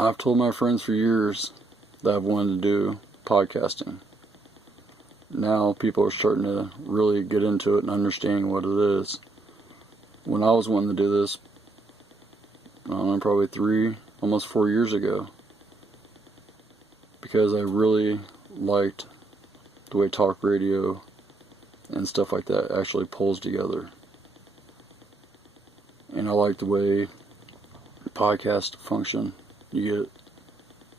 I've told my friends for years that I've wanted to do podcasting. Now people are starting to really get into it and understanding what it is. When I was wanting to do this, I don't know, probably 3, almost 4 years ago, because I really liked the way talk radio and stuff like that actually pulls together. And I like the way podcasts function. You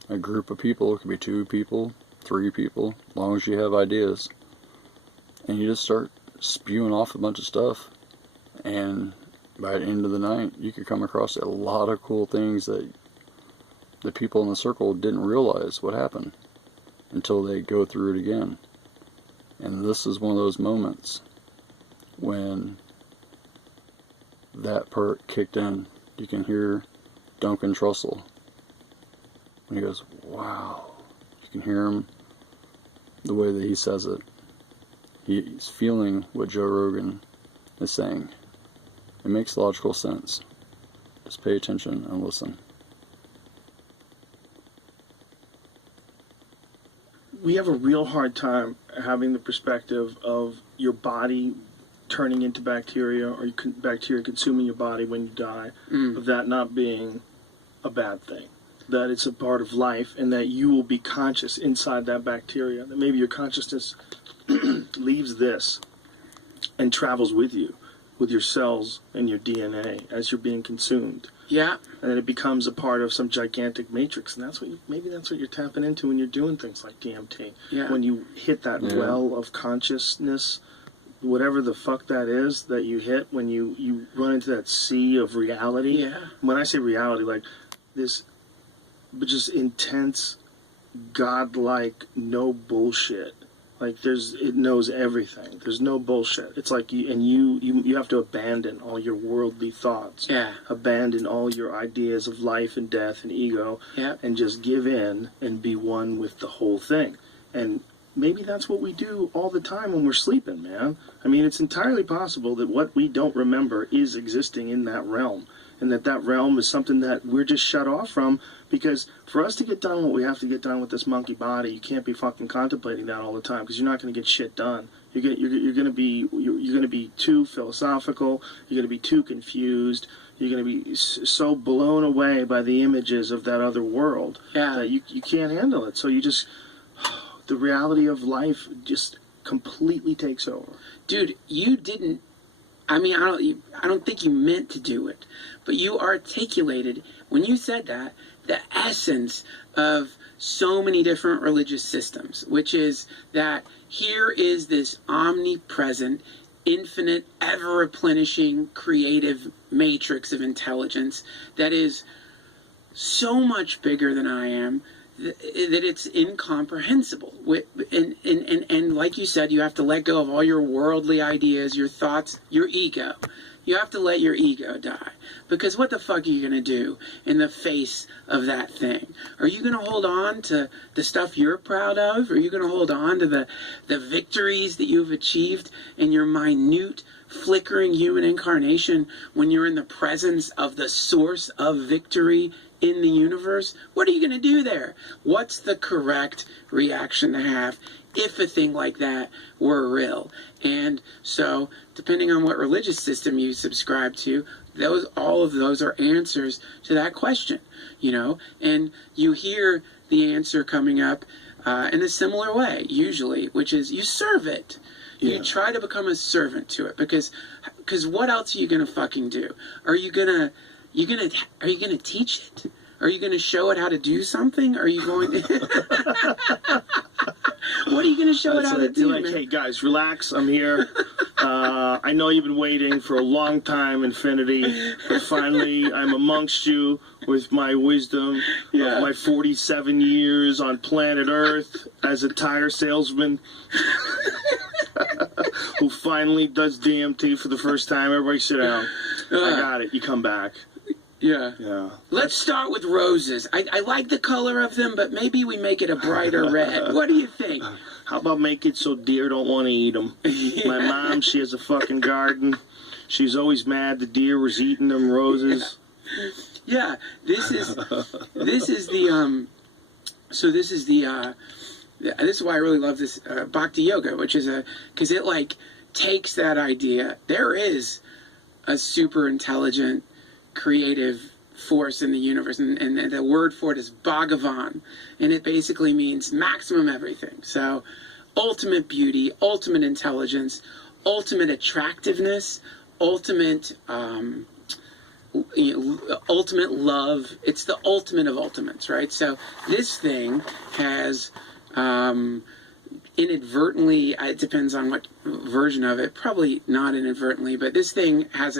get a group of people, it could be 2 people, 3 people, as long as you have ideas. And you just start spewing off a bunch of stuff. And by the end of the night, you could come across a lot of cool things that the people in the circle didn't realize what happened until they go through it again. And this is one of those moments when that part kicked in. You can hear Duncan Trussell. And he goes, wow. You can hear him, the way that he says it. He's feeling what Joe Rogan is saying. It makes logical sense. Just pay attention and listen. We have a real hard time having the perspective of your body turning into bacteria, or bacteria consuming your body when you die, of that not being a bad thing. That it's a part of life, and that you will be conscious inside that bacteria. That maybe your consciousness leaves this and travels with you, with your cells and your DNA as you're being consumed. Yeah. And then it becomes a part of some gigantic matrix, and maybe that's what you're tapping into when you're doing things like DMT. Yeah. When you hit that well of consciousness, whatever the fuck that is that you hit, when you run into that sea of reality. Yeah. When I say reality, like this, but just intense, godlike, no bullshit. Like it knows everything. There's no bullshit. It's like you have to abandon all your worldly thoughts. Yeah. Abandon all your ideas of life and death and ego. Yeah. And just give in and be one with the whole thing. And maybe that's what we do all the time when we're sleeping, man. I mean, it's entirely possible that what we don't remember is existing in that realm. And that realm is something that we're just shut off from, because for us to get done what we have to get done with this monkey body, you can't be fucking contemplating that all the time, because you're not going to get shit done. You're going to be too philosophical. You're going to be too confused. You're going to be so blown away by the images of that other world that you can't handle it. So you just, the reality of life just completely takes over. Dude, you didn't. I mean, I don't think you meant to do it, but you articulated, when you said that, the essence of so many different religious systems, which is that here is this omnipresent, infinite, ever-replenishing, creative matrix of intelligence that is so much bigger than I am, that it's incomprehensible. And like you said, you have to let go of all your worldly ideas, your thoughts, your ego. You have to let your ego die. Because what the fuck are you going to do in the face of that thing? Are you going to hold on to the stuff you're proud of? Are you going to hold on to the victories that you've achieved in your minute, flickering human incarnation when you're in the presence of the source of victory in the universe? What are you going to do there? What's the correct reaction to have if a thing like that were real? And so, depending on what religious system you subscribe to, all of those are answers to that question, you know? And you hear the answer coming up in a similar way, usually, which is you serve it. Yeah. You try to become a servant to it, because what else are you going to fucking do? Are you gonna teach it? Are you going to show it how to do something? Are you going to... What are you going to show it how to do, like, man? Hey, guys, relax. I'm here. I know you've been waiting for a long time, Infinity, but finally I'm amongst you with my wisdom of my 47 years on planet Earth as a tire salesman who finally does DMT for the first time. Everybody sit down. I got it. You come back. Yeah. Let's start with roses. I like the color of them, but maybe we make it a brighter red. What do you think? How about make it so deer don't want to eat them? My mom, she has a fucking garden. She's always mad the deer was eating them roses. Yeah, this is the so this is the this is why I really love this Bhakti Yoga, which is because it like takes that idea. There is a super intelligent, creative force in the universe, and the word for it is Bhagavan, and it basically means maximum everything. So ultimate beauty, ultimate intelligence, ultimate attractiveness, ultimate ultimate love. It's the ultimate of ultimates, right? So this thing has inadvertently, it depends on what version of it, probably not inadvertently, but this thing has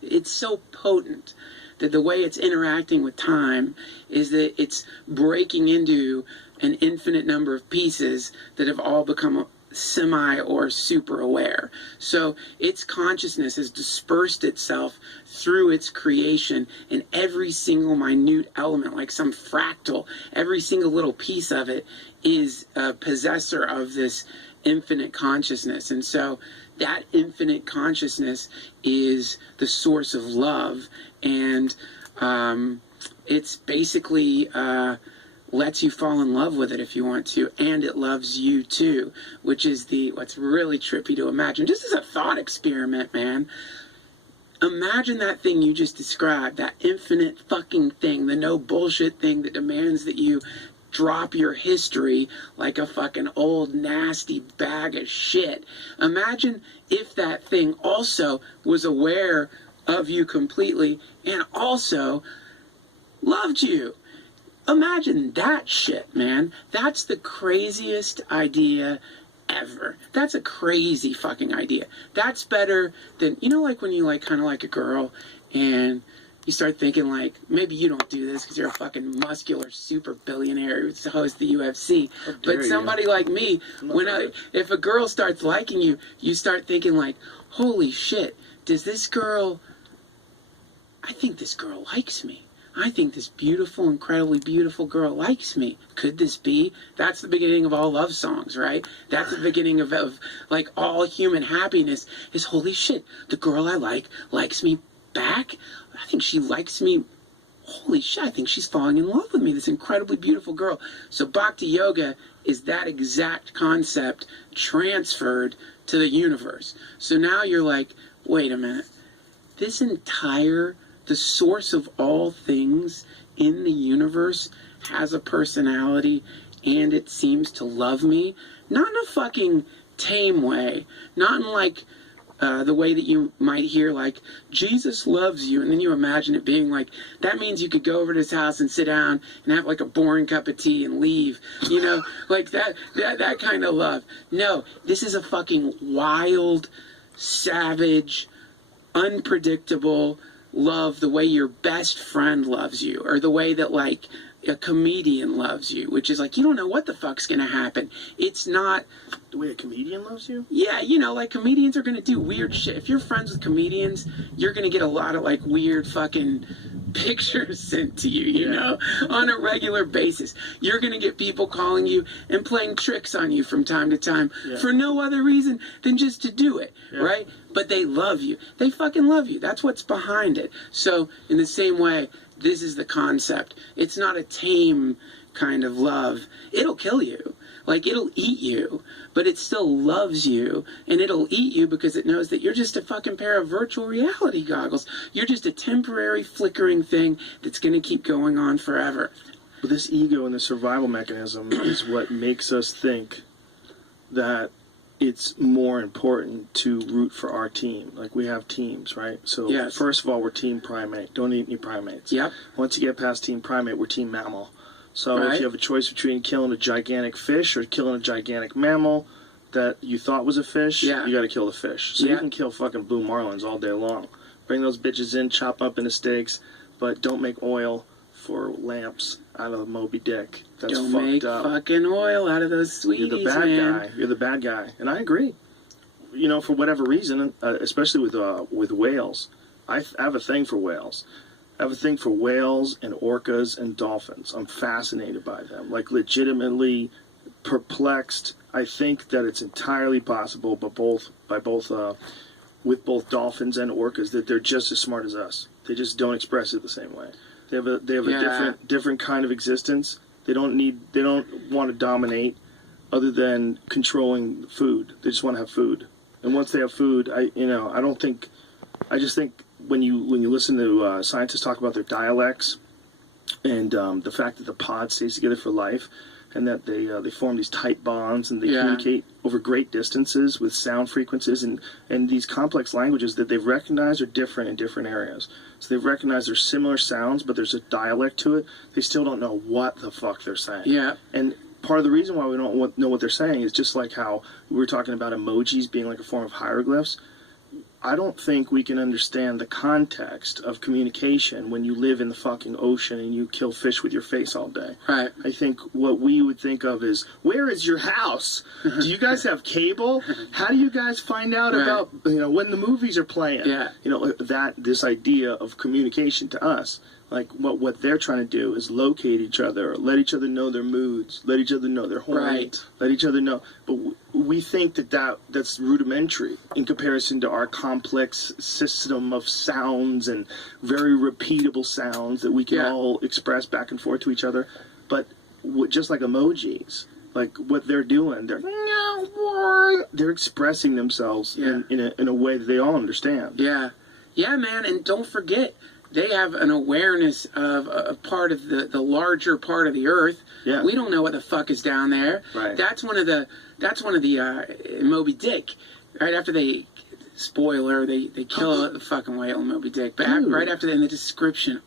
it's so potent that the way it's interacting with time is that it's breaking into an infinite number of pieces that have all become semi or super aware. So its consciousness has dispersed itself through its creation, and every single minute element, like some fractal, every single little piece of it is a possessor of this infinite consciousness. And so that infinite consciousness is the source of love, and it's basically lets you fall in love with it if you want to, and it loves you too, which is what's really trippy to imagine. Just as a thought experiment, man. Imagine that thing you just described, that infinite fucking thing, the no bullshit thing that demands that you drop your history like a fucking old nasty bag of shit. Imagine if that thing also was aware of you completely and also loved you. Imagine that shit, man. That's the craziest idea ever. That's a crazy fucking idea. That's better than, like when you like kind of like a girl and you start thinking like, maybe you don't do this because you're a fucking muscular super billionaire who's the host of the UFC. But somebody like me, if a girl starts liking you, you start thinking like, holy shit, I think this girl likes me. I think this beautiful, incredibly beautiful girl likes me. Could this be? That's the beginning of all love songs, right? That's the beginning of like all human happiness is, holy shit, the girl I likes me back. I think she likes me. Holy shit, I think she's falling in love with me, this incredibly beautiful girl. So Bhakti Yoga is that exact concept transferred to the universe. So now you're like, wait a minute, the source of all things in the universe has a personality and it seems to love me. Not in a fucking tame way. Not in like the way that you might hear like, Jesus loves you. And then you imagine it being like, that means you could go over to his house and sit down and have like a boring cup of tea and leave. Like that kind of love. No, this is a fucking wild, savage, unpredictable love, the way your best friend loves you, or the way that like a comedian loves you, which is like, you don't know what the fuck's gonna happen. It's not the way a comedian loves you. Yeah, like comedians are gonna do weird shit. If you're friends with comedians, you're gonna get a lot of like weird fucking pictures sent to you, you know, on a regular basis. You're gonna get people calling you and playing tricks on you from time to time for no other reason than just to do it, right? But they love you. They fucking love you. That's what's behind it. So in the same way, this is the concept. It's not a tame kind of love. It'll kill you. Like, it'll eat you, but it still loves you, and it'll eat you because it knows that you're just a fucking pair of virtual reality goggles. You're just a temporary flickering thing that's going to keep going on forever. But this ego and the survival mechanism is what makes us think that it's more important to root for our team. Like, we have teams, right? So first of all, we're team primate. Don't eat any primates. Yep. Once you get past team primate, we're team mammal. So if you have a choice between killing a gigantic fish or killing a gigantic mammal that you thought was a fish, you got to kill the fish. So you can kill fucking blue marlins all day long. Bring those bitches in, chop up into steaks, but don't make oil for lamps out of Moby Dick. That's don't fucked make up. Fucking oil out of those sweeties, You're the bad man. guy. You're the bad guy. And I agree. For whatever reason, especially with whales. I have a thing for whales. I have a thing for whales and orcas and dolphins. I'm fascinated by them. Like, legitimately perplexed. I think that it's entirely possible, with both dolphins and orcas, that they're just as smart as us. They just don't express it the same way. They have a Yeah. different kind of existence. They don't want to dominate other than controlling food. They just want to have food. And once they have food, I just think when you listen to scientists talk about their dialects and the fact that the pod stays together for life, and that they form these tight bonds and they communicate over great distances with sound frequencies and these complex languages that they've recognized are different in different areas. So they've recognized there's similar sounds, but there's a dialect to it. They still don't know what the fuck they're saying. Yeah. And part of the reason why we don't know what they're saying is just like how we were talking about emojis being like a form of hieroglyphs. I don't think we can understand the context of communication when you live in the fucking ocean and you kill fish with your face all day. Right. I think what we would think of is, where is your house? Do you guys have cable? How do you guys find out about, when the movies are playing? Yeah. This idea of communication to us. Like what they're trying to do is locate each other, let each other know their moods, let each other know their horny, Right. let each other know. But we think that's rudimentary in comparison to our complex system of sounds and very repeatable sounds that we can all express back and forth to each other. But just like emojis, like what they're doing, they're expressing themselves in a way that they all understand. Yeah. Yeah, man, and don't forget, they have an awareness of a part of the larger part of the earth. Yeah. We don't know what the fuck is down there. Right. That's one of the Moby Dick. Right after they kill the fucking whale in Moby Dick. But right after that, in the description,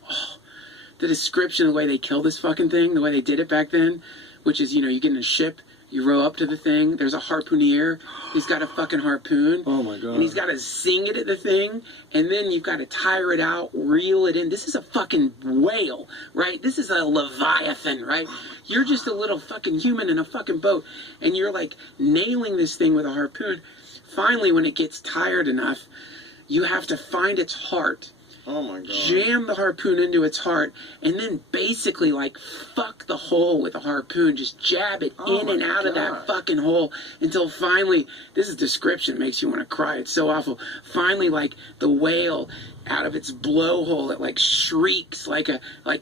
the description, the way they kill this fucking thing, the way they did it back then, which is, you get in a ship, you row up to the thing, there's a harpooneer, he's got a fucking harpoon. Oh my God. And he's got to zing it at the thing, and then you've got to tire it out, reel it in. This is a fucking whale, right? This is a leviathan, right? You're just a little fucking human in a fucking boat, and you're like nailing this thing with a harpoon. Finally, when it gets tired enough, you have to find its heart, Oh my God. jam the harpoon into its heart, and then basically like fuck the hole with a harpoon, just jab it in and out of that fucking hole until finally, this is description, makes you want to cry, it's so awful. Finally, like the whale out of its blowhole, it like shrieks like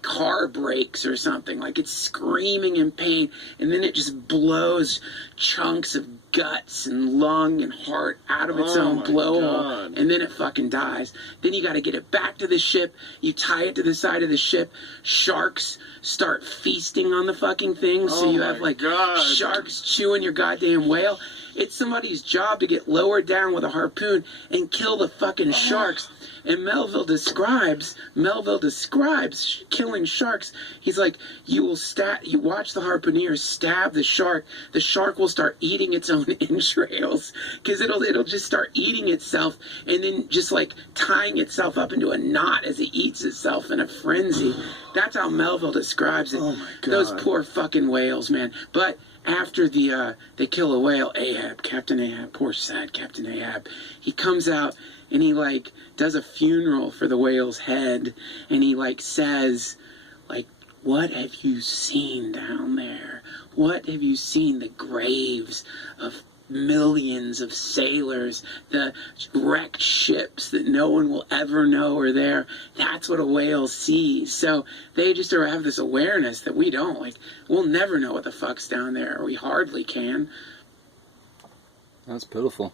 car brakes or something, like it's screaming in pain, and then it just blows chunks of guts and lung and heart out of its own blowhole, and then it fucking dies. Then you got to get it back to the ship, you tie it to the side of the ship, sharks start feasting on the fucking thing, so you have like sharks chewing your goddamn whale. It's somebody's job to get lowered down with a harpoon and kill the fucking sharks. And Melville describes killing sharks. He's like, you watch the harpooner stab the shark will start eating its own entrails, because it'll just start eating itself and then just like tying itself up into a knot as it eats itself in a frenzy. That's how Melville describes it. Oh my God. Those poor fucking whales, man. But after they kill a whale, Captain Ahab, poor sad Captain Ahab, he comes out and he like does a funeral for the whale's head, and he like says, like, what have you seen down there? What have you seen? The graves of millions of sailors, the wrecked ships that no one will ever know are there. That's what a whale sees. So they just have this awareness that we don't. Like, we'll never know what the fuck's down there, or we hardly can. That's pitiful.